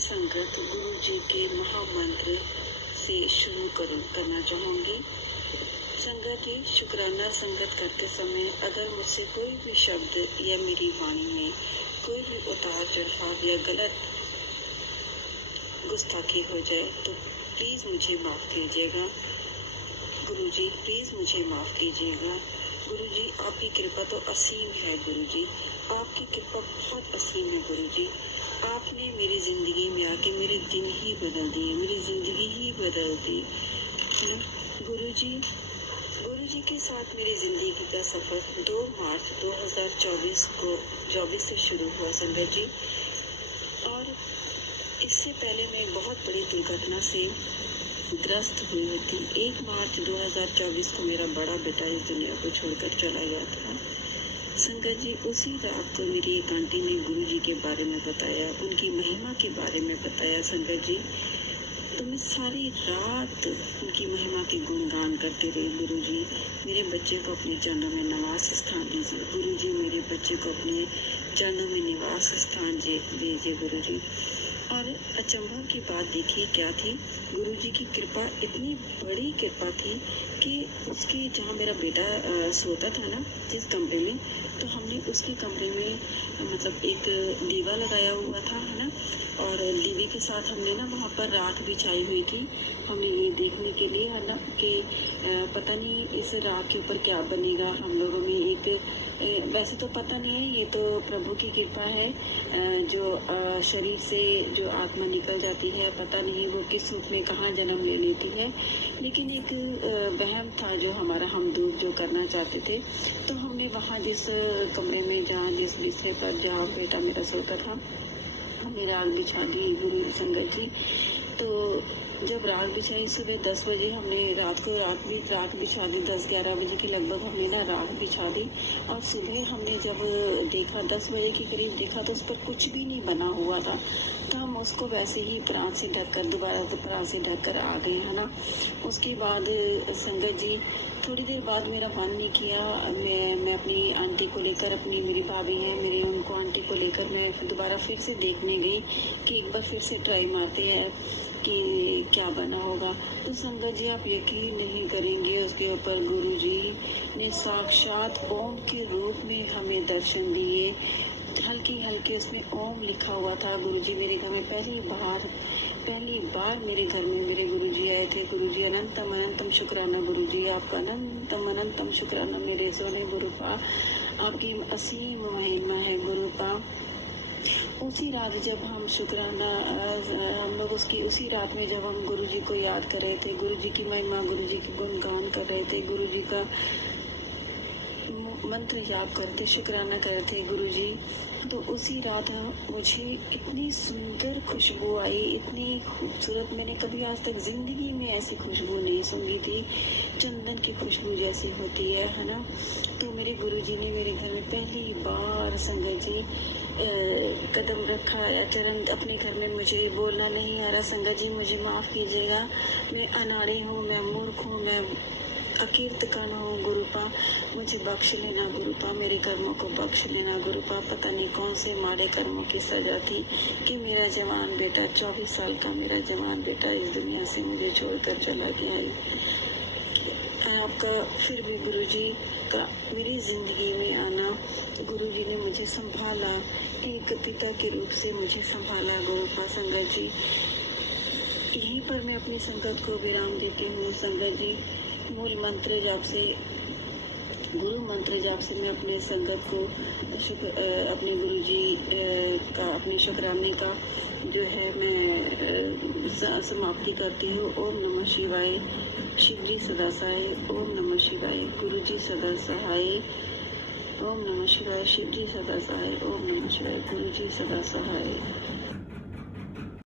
संगत गुरु जी के महामंत्र से शुरू करना चाहूँगी। संगत जी, शुक्राना संगत करते समय अगर मुझसे कोई भी शब्द या मेरी वाणी में कोई भी उतार चढ़ाव या गलत गुस्ताखी हो जाए तो प्लीज़ मुझे माफ़ कीजिएगा। गुरु जी, प्लीज़ मुझे माफ़ कीजिएगा। गुरु जी, आपकी कृपा तो असीम है। गुरु जी, आपकी कृपा बहुत असीम है। गुरु जी, आपने मेरी ज़िंदगी में आके मेरे दिन ही बदल दिए, मेरी ज़िंदगी ही बदल दी है ना। गुरु जी के साथ मेरी ज़िंदगी का सफ़र 2 मार्च 2024 से शुरू हुआ संगत जी। और इससे पहले मैं बहुत बड़ी दुर्घटना से ग्रस्त हुई थी। 1 मार्च 2024 को मेरा बड़ा बेटा इस दुनिया को छोड़कर चला गया था संगत जी। उसी रात को मेरी एक आंटी ने गुरु जी के बारे में बताया, उनकी महिमा के बारे में बताया संगत जी। तो मैं सारी रात उनकी महिमा के गुणगान करते रही। गुरु जी, मेरे बच्चे को अपने चरणों में निवास स्थान दीजिए। गुरु जी, मेरे बच्चे को अपने चरणों में निवास स्थान दीजिए गुरु जी। और अचंभव की बात देखिए क्या थी, गुरु जी की कृपा इतनी बड़ी कृपा थी कि उसके जहाँ मेरा बेटा सोता था ना, जिस कमरे में, तो हमने उसके कमरे में मतलब एक दीवा लगाया हुआ था है ना। और दीवे के साथ हमने ना वहाँ पर राख बिछाई हुई थी, हमने ये देखने के लिए है ना कि पता नहीं इस राख के ऊपर क्या बनेगा। हम लोगों में एक वैसे तो पता नहीं है, ये तो प्रभु की कृपा है। जो शरीर से जो आत्मा निकल जाती है, पता नहीं वो किस रूप में कहाँ जन्म ले लेती है, लेकिन एक वहम था जो हमारा हम दूर जो करना चाहते थे। तो हमने वहाँ जिस कमरे में जहाँ जिस बिस्तर पर जहाँ बेटा मेरा सोता था, हमने राख बिछा दी गुरु संगत जी। तो जब रात बिछाई सुबह 10 बजे हमने रात बिछा दी। 10-11 बजे के लगभग हमने ना रात बिछा दी। और सुबह हमने जब देखा 10 बजे के करीब देखा तो उस पर कुछ भी नहीं बना हुआ था। तो हम उसको वैसे ही प्राण से ढककर दोबारा से प्राण से ढककर आ गए है ना। उसके बाद संगत जी थोड़ी देर बाद मेरा मन नहीं किया, मैं अपनी आंटी को लेकर, अपनी मेरी भाभी है मेरी, उनको आंटी को लेकर मैं दोबारा फिर से देखने गई कि एक बार फिर से ट्राई मारते हैं कि क्या बना होगा। तो संगत जी, आप यकीन नहीं करेंगे, उसके ऊपर गुरु जी ने साक्षात ओम के रूप में हमें दर्शन दिए। हल्के उसमें ओम लिखा हुआ था। गुरु जी मेरे घर में पहली बार मेरे घर में मेरे गुरु जी आए थे। गुरु जी, अनंतम अनंतम शुक्राना गुरु जी, आपका अनंतम अनंतम शुक्राना मेरे सोने गुरुपा, आपकी असीम महिमा है गुरुपा। उसी रात जब हम शुक्राना हम लोग उसी रात में जब हम गुरु जी को याद कर रहे थे, गुरु जी की महिमा, गुरु जी की गुणगान कर रहे थे, गुरु जी का मंत्र याद करते शुक्राना कर रहे थे गुरु जी, तो उसी रात मुझे इतनी सुंदर खुशबू आई, इतनी खूबसूरत। मैंने कभी आज तक जिंदगी में ऐसी खुशबू नहीं सूंघी थी, चंदन की खुशबू जैसी होती है ना। तो मेरे गुरु जी ने मेरे घर में पहली बार संगत जी कदम रखा या चरण अपने घर में। मुझे बोलना नहीं आ रहा संगत जी, मुझे माफ़ कीजिएगा, मैं अनाड़ी हूँ, मैं मूर्ख हूँ, मैं अकीर्तकण हूँ गुरुपा, मुझे बख्श लेना गुरुपा, मेरे कर्मों को बख्श लेना गुरुपा। पता नहीं कौन से माड़े कर्मों की सजा थी कि मेरा जवान बेटा 24 साल का मेरा जवान बेटा इस दुनिया से मुझे छोड़कर चला गया है। आपका फिर भी गुरु जी का मेरी ज़िंदगी में आना, गुरु जी ने मुझे संभाला, एक पिता के रूप से मुझे संभाला गुरुपा संगत जी। यहीं पर मैं अपनी संगत को विराम देती हूँ संगत जी। मूल मंत्र जाप से, गुरु मंत्र जाप से मैं अपने संगत को अपने गुरु जी का, अपने शुक्राने का जो है मैं समाप्ति करती हूँ। ओम नमः शिवाय, शिव जी सदा सहाय। ओम नमः शिवाय, गुरु जी सदा सहाय। ओम नमः शिवाय, शिव जी सदा सहाय। ओम नमः शिवाय, गुरु जी सदा सहाय।